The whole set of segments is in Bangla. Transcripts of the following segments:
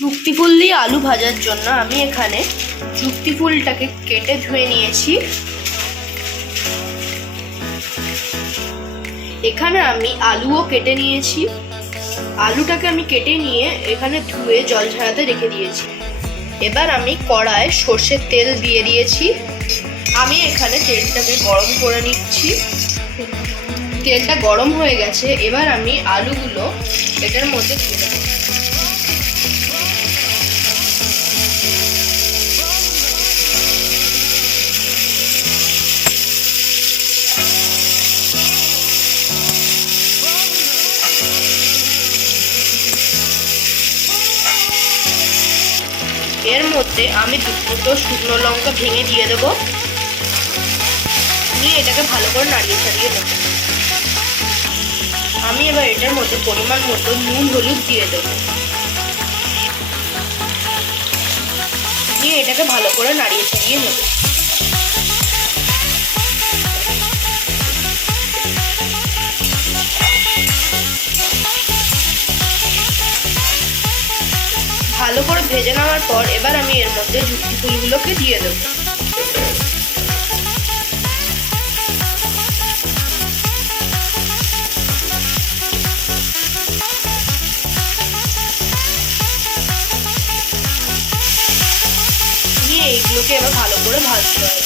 যুক্তি ফুল দিয়ে আলু ভাজার জন্য আমি এখানে যুক্তি ফুলটাকে কেটে ধুয়ে নিয়েছি। এখানে আমি আলুও কেটে নিয়েছি। আলুটাকে আমি কেটে নিয়ে এখানে ধুয়ে জল ঝরাতে রেখে দিয়েছি। এবার আমি কড়ায় সর্ষের তেল দিয়ে দিয়েছি। আমি এখানে তেলটাকে গরম করে নিচ্ছি। তেলটা গরম হয়ে গেছে। এবার আমি আলুগুলো এটার মধ্যে দিয়ে দেবো। এর মধ্যে আমি দুটো শুকনো লঙ্কা ভেঙে দিয়ে দেবো। নিয়ে এটাকে ভালো করে নাড়িয়ে ছাড়িয়ে দেবো। আমি এবার এটার মধ্যে পরিমাণ মতো নুন হলুদ দিয়ে দেবো। নিয়ে এটাকে ভালো করে নাড়িয়ে ছাড়িয়ে নেব। ভালো করে ভেজে নেওয়ার পর এবার আমি এর মধ্যে যুক্তি ফুলগুলোকে দিয়ে দেবো। নিয়ে এইগুলোকে এবার ভালো করে ভাজতে হবে।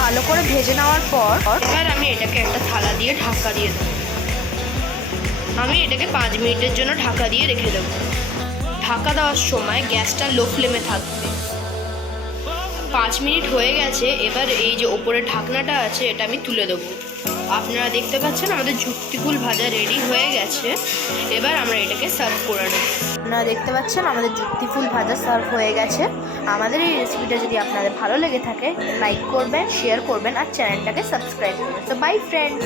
ভালো করে ভেজে নেওয়ার পর এবার আমি এটাকে একটা থালা দিয়ে ঢাকা দিয়ে দেবো। আমি এটাকে 5 মিনিটের জন্য ঢাকা দিয়ে রেখে দেবো। ঢাকা দেওয়ার সময় গ্যাসটা লো ফ্লেমে থাকবে। 5 মিনিট হয়ে গেছে। এবার এই যে ওপরে ঢাকনাটা আছে এটা আমি তুলে দেবো। আপনারা দেখতে পাচ্ছেন আমাদের যুক্তি ফুল ভাজা রেডি হয়ে গেছে। এবার আমরা এটাকে সার্ভ করে নেব। আপনারা দেখতে পাচ্ছেন আমাদের যুক্তি ফুল ভাজা সার্ভ হয়ে গেছে। আমাদের এই রেসিপিটা যদি আপনাদের ভালো লেগে থাকে লাইক করবেন, শেয়ার করবেন আর চ্যানেলটাকে সাবস্ক্রাইব করবেন। তো বাই ফ্রেন্ডস।